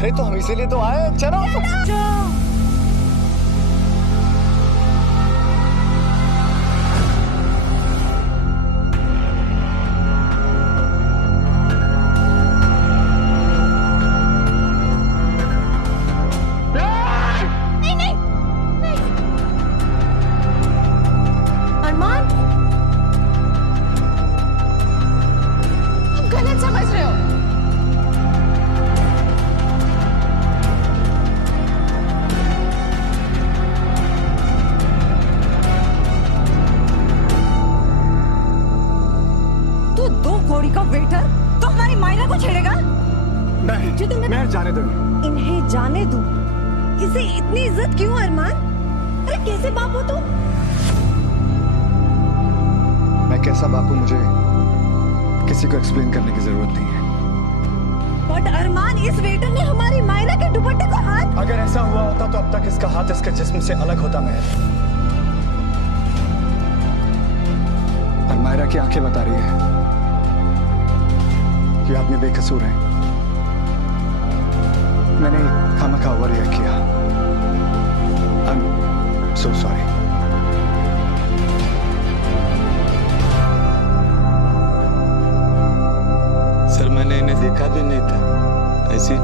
अरे तो हम इसीलिए तो आए। चलो मैं जाने दो। इन्हें जाने दो? इसे इतनी इज्जत क्यों अरमान? अरे कैसे बाप हो तुम? मैं कैसा बाप हूं मुझे किसी को एक्सप्लेन करने की जरूरत नहीं है। बट अरमान, इस वेटर ने हमारी मायरा के दुपट्टे को हाथ। अगर ऐसा हुआ होता तो अब तक इसका हाथ इसके जिस्म से अलग होता। मैं और मायरा की आंखें बता रही है कि आदमी बेकसूर है। मैंने खामखा ओवर रिएक्ट किया। I'm so sorry. सर मैंने इन्हें देखा भी नहीं था। ऐसी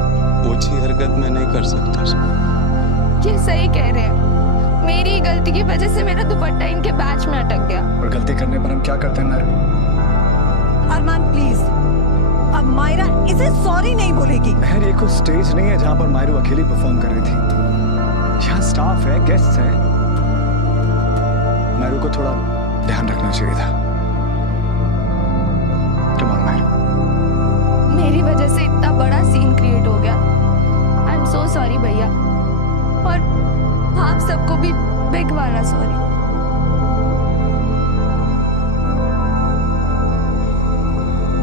ओछी हरकत मैं नहीं कर सकता सर। ये सही कह रहे हैं। मेरी गलती की वजह से मेरा दुपट्टा इनके बैच में अटक गया। और गलती करने पर हम क्या करते हैं नारू? अरमान प्लीज, अब मायरा इसे सॉरी नहीं बोलेगी। महर, ये कोई स्टेज नहीं है जहां पर मायरू अकेली परफॉर्म कर रही थी। यहाँ स्टाफ है, गेस्ट हैं। मायरू को थोड़ा ध्यान रखना चाहिए था। Come on Mayru. मेरी वजह से इतना बड़ा सीन क्रिएट हो गया। आई एम सो सॉरी भैया, और आप सबको भी बिग वाला सॉरी।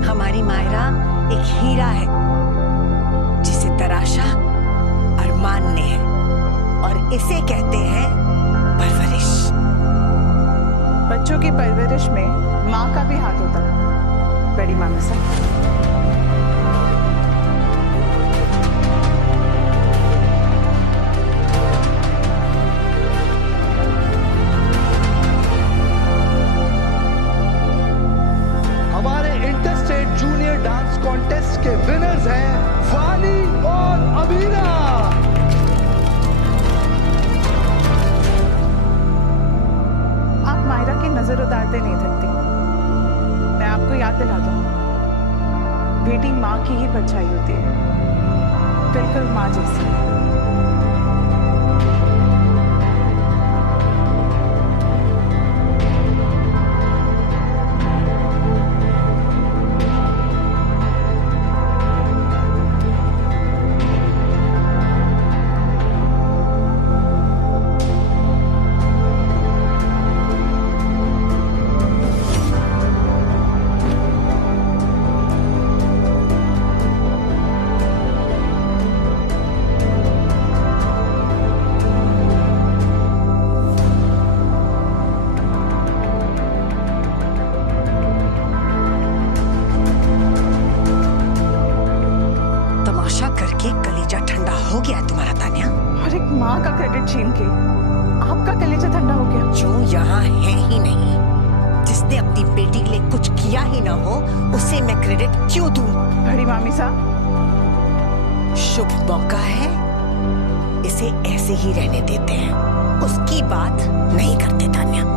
हमारी मायरा एक हीरा है जिसे तराशा अरमान ने है, और इसे कहते हैं परवरिश। बच्चों की परवरिश में माँ का भी हाथ होता है, बड़ी मामी साहब। जूनियर डांस कॉन्टेस्ट के विनर्स हैं फानी और अबीना। आप मायरा की नजर उतारते नहीं थकती। मैं आपको याद दिला दूं, बेटी माँ की ही परछाई होती है, बिल्कुल माँ जैसी। हो गया तुम्हारा तान्या? और एक माँ का क्रेडिट छीन के आपका कलेजा ठंडा हो गया। जो यहाँ है ही नहीं, जिसने अपनी बेटी के लिए कुछ किया ही ना हो, उसे मैं क्रेडिट क्यों दूं? बड़ी मामी साहब, शुभ मौका है, इसे ऐसे ही रहने देते हैं, उसकी बात नहीं करते तान्या।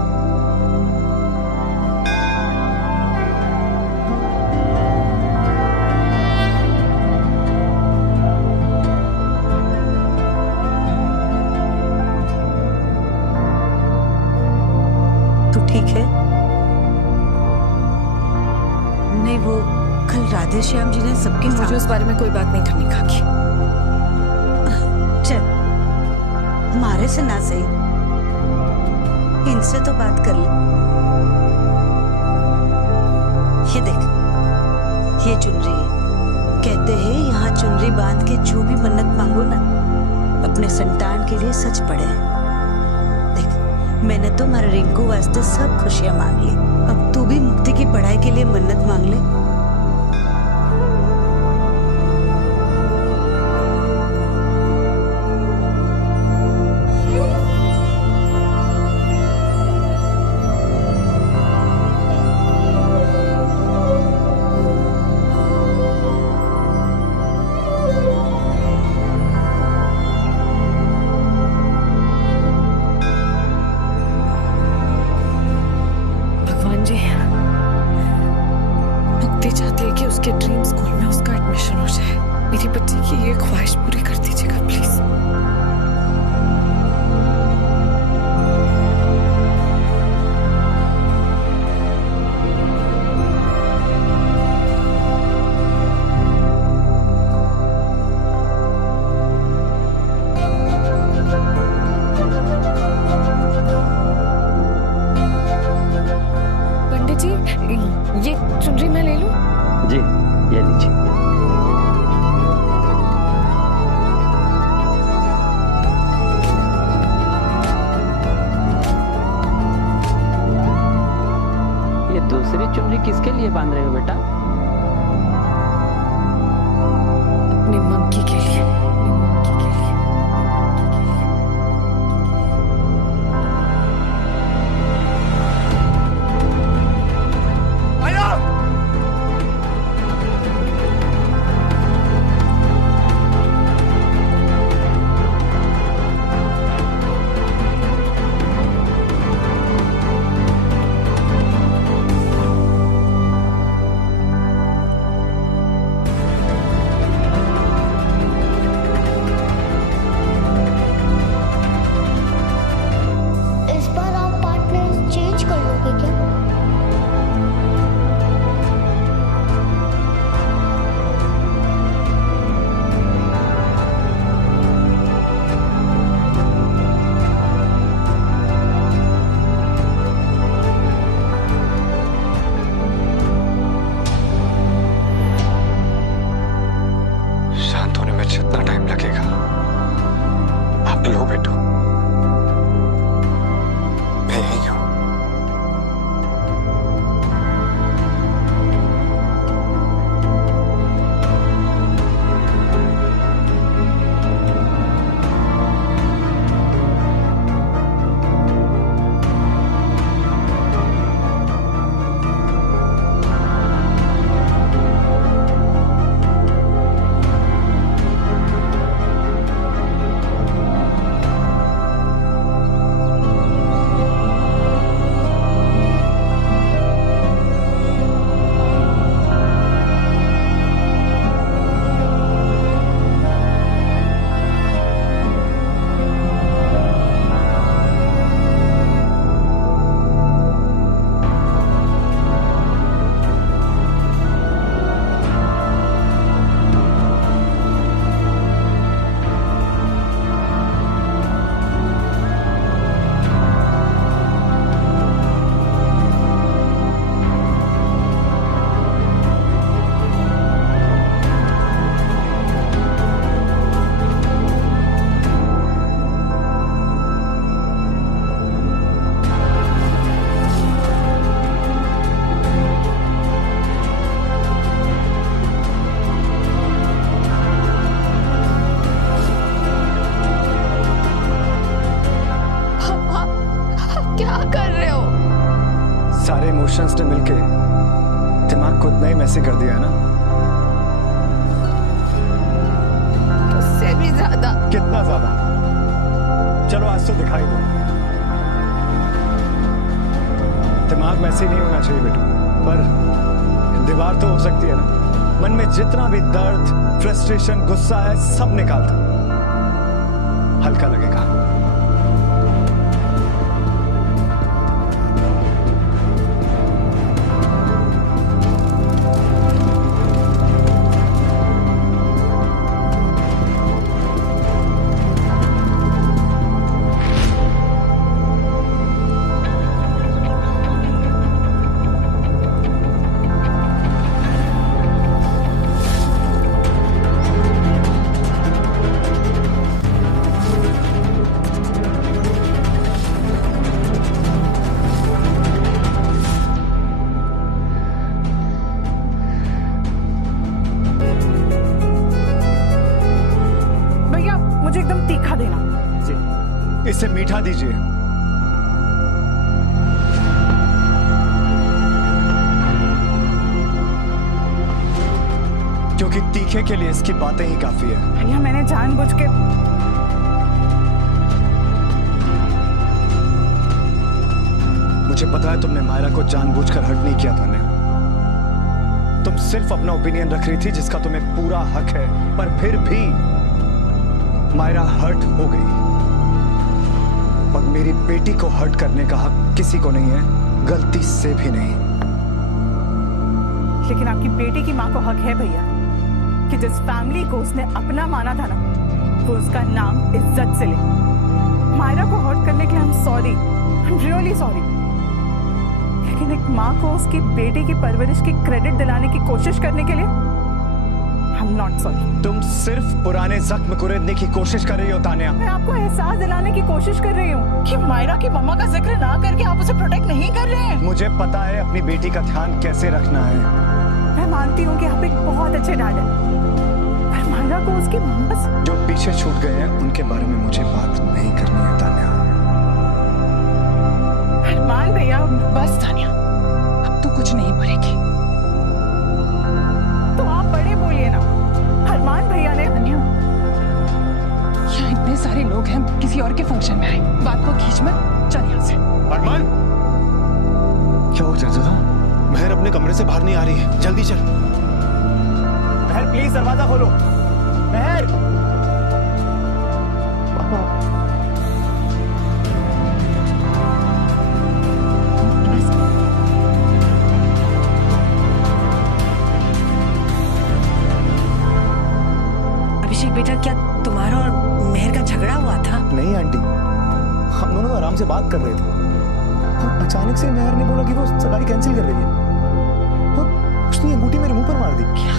ठीक है? नहीं, वो कल राधे श्याम जी ने सबके मुझे उस बारे में कोई बात नहीं करनी काकी। चल, हमारे से ना सही, इनसे तो बात कर ले। ये देख, ये चुनरी है। कहते हैं यहाँ चुनरी बांध के जो भी मन्नत मांगो ना, अपने संतान के लिए सच पड़े। मैंने तो हमारे रिंकू वास्ते सब खुशियां मांग ली, अब तू भी मुक्ति की पढ़ाई के लिए मन्नत मांग ले। जी मुक्ति चाहती है कि उसके ड्रीम स्कूल में उसका एडमिशन हो जाए। मेरी बच्ची की ये ख्वाहिश पूरी कर दीजिएगा प्लीज। पंडित जी ये चुनरी मैं ले लूं? जी ये लीजिए। ये दूसरी चुनरी किसके लिए बांध रहे हो बेटा? अपनी मंकी के लिए। इस बार आप पार्टनर चेंज कर लोगे क्या? शांत होने में जितना टाइम लगेगा आप लो बेटो, मैं यही हूं। क्या कर रहे हो? सारे इमोशंस ने मिलके दिमाग को इतना ही मैसे कर दिया ना। उससे भी ज्यादा। कितना ज्यादा? चलो आज तो दिखाई दो। दिमाग में ऐसे नहीं होना चाहिए बेटू, पर दीवार तो हो सकती है ना। मन में जितना भी दर्द, फ्रस्ट्रेशन, गुस्सा है सब निकाल दो, हल्का लगेगा। मुझे एकदम तीखा देना। जी, इसे मीठा दीजिए। क्योंकि तीखे के लिए इसकी बातें ही काफी है। भैया मैंने जानबूझ के मुझे पता है तुमने मायरा को जानबूझकर हर्ट नहीं किया था नेहा। तुम सिर्फ अपना ओपिनियन रख रही थी जिसका तुम्हें पूरा हक है, पर फिर भी मायरा हर्ट हो गई। और मेरी बेटी को हर्ट करने का हक किसी को नहीं है, गलती से भी नहीं। लेकिन आपकी बेटी की माँ को हक है भैया कि जिस फैमिली को उसने अपना माना था ना, वो उसका नाम इज्जत से ले। मायरा को हर्ट करने के लिए I am sorry, I am really sorry. लेकिन एक माँ को उसकी बेटी की परवरिश की क्रेडिट दिलाने की कोशिश करने के लिए आई एम नॉट सॉरी। तुम सिर्फ पुराने जख्म कुरेदने की कोशिश कर रही हो तान्या। मैं आपको एहसास दिलाने की कोशिश कर रही हूँ कि मायरा की मम्मा का जिक्र ना करके आप उसे प्रोटेक्ट नहीं कर रहे हैं। मुझे पता है अपनी बेटी का ध्यान कैसे रखना है। मैं मानती हूँ कि आप एक बहुत अच्छे डैड हैं, पर मायरा को उसकी मम्मा से जो पीछे छूट गए हैं उनके बारे में मुझे बात नहीं करनी है तान्या। अरमान भैया बस तान्या, अब तो कुछ नहीं बोलेगी। तो आप बड़े बोलिए ना। अरमान भैया ने तान्या, यहाँ इतने सारे लोग हैं, किसी और के फंक्शन में आए, बात को खींच मत, चल यहाँ से। अरमान, क्या हो जाता? महर अपने कमरे से बाहर नहीं आ रही है, जल्दी चल। महर प्लीज दरवाजा खोलो। महर, पापा। अभिषेक बेटा, क्या तुम्हारा और मेहर का झगड़ा हुआ था? नहीं आंटी, हम दोनों तो आराम से बात कर रहे थे और अचानक से मेहर ने बोला कि वो सगाई कैंसिल कर रही है और उसने अंगूठी मेरे मुंह पर मार दी। क्या?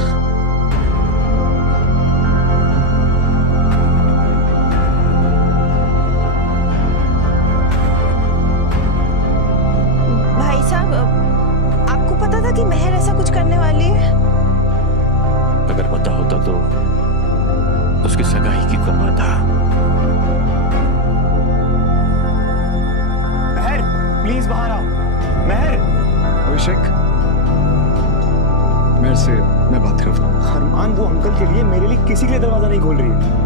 भाई साहब, आपको पता था कि मेहर ऐसा कुछ करने वाली है? अगर पता होता तो उसकी सगाई की करना था। महर प्लीज बाहर आओ। महर। अभिषेक, मेरे से मैं बात करता हूँ। अरमान वो अंकल के लिए मेरे लिए किसी के लिए दरवाजा नहीं खोल रही है।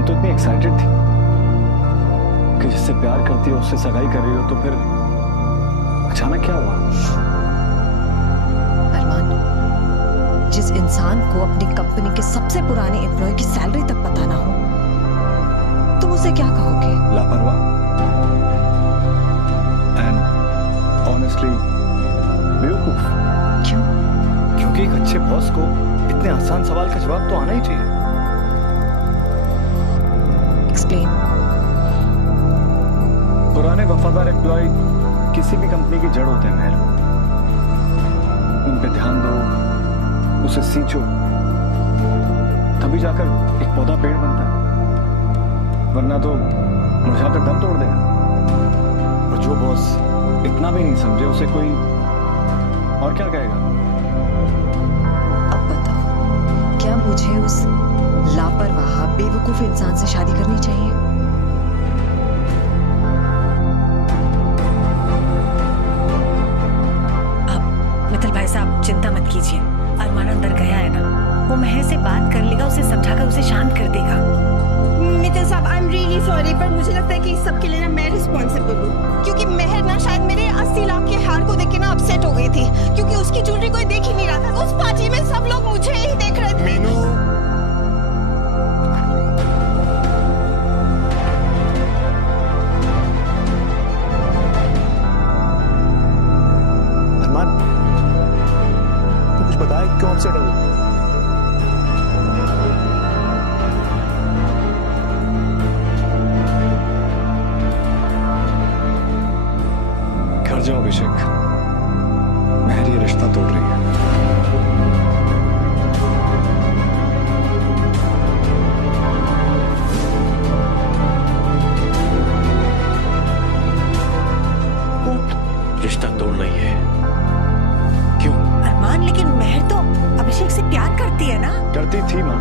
तो इतनी एक्साइटेड थी कि जिससे प्यार करती हो उससे सगाई कर रही हो, तो फिर अचानक क्या हुआ? अरमान, जिस इंसान को अपनी कंपनी के सबसे पुराने एम्प्लॉय की सैलरी तक पता ना हो, तुम उसे क्या कहोगे? लापरवाह एंड ऑनेस्टली बेवकूफ। क्यों? क्योंकि एक अच्छे बॉस को इतने आसान सवाल का जवाब तो आना ही चाहिए। एक्सप्लेन। पुराने वफादार एम्प्लॉय किसी भी कंपनी की जड़ होते हैं महर। उन पे ध्यान दो, उसे सींचो, तभी जाकर एक पौधा पेड़ बनता है, वरना तो मुरझाकर दम तोड़ देगा। और जो बॉस इतना भी नहीं समझे उसे कोई और क्या कहेगा? अब बताओ, क्या मुझे उस लापरवाह बेवकूफ इंसान से शादी करनी चाहिए? मित्तल भाई साहब चिंता मत कीजिए, अरमान अंदर गया है ना, वो महर से बात कर लेगा, उसे समझाकर उसे शांत कर देगा। मित्तल साहब आई एम रियली सॉरी, पर मुझे लगता है कि इस सब के लिए ना मैं रिस्पॉन्सिबल हूँ, क्योंकि महर ना शायद मेरे 80 लाख के हार को देख के ना अपसेट हो गई थी, क्योंकि उसकी ज्वेलरी कोई देख ही नहीं रहा था। उस पार्टी में सब लोग मुझे ही देख रहे थे। मीनू, अरमान, तू कुछ बताया क्यों अपसेट हो? घर जाओ अभिषेक, महर ये रिश्ता तोड़ रही है। रिश्ता तोड़ रही है? क्यों? अरमान, लेकिन महर तो अभिषेक से प्यार करती है ना? करती थी माँ,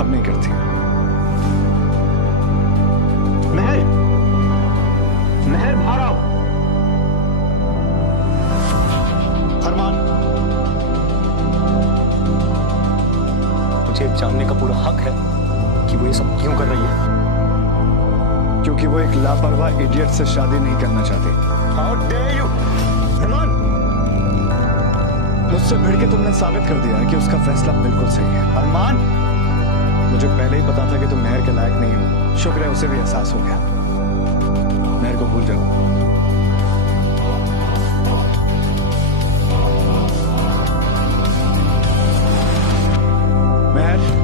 अब नहीं करती। महर, महर बाहर आओ। अरमान, मुझे जानने का पूरा हक है कि वो ये सब क्यों कर रही है। क्योंकि वो एक लापरवाह इडियट से शादी नहीं करना चाहती। How dare you? अरमान, मुझसे भिड़ के तुमने साबित कर दिया है कि उसका फैसला बिल्कुल सही है। अरमान, मुझे पहले ही पता था कि तुम महर के लायक नहीं हो, शुक्र है उसे भी एहसास हो गया। महर को भूल जाओ। महर, वेट।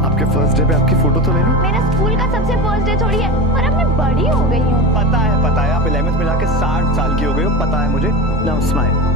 आपके फर्स्ट डे पे आपकी फोटो तो ले लूं? मेरा स्कूल का सबसे फर्स्ट डे थोड़ी है, और अब मैं बड़ी हो गई हूँ। पता है, आप 11th में जाके 60 साल की हो गई हो, पता है मुझे। Now smile.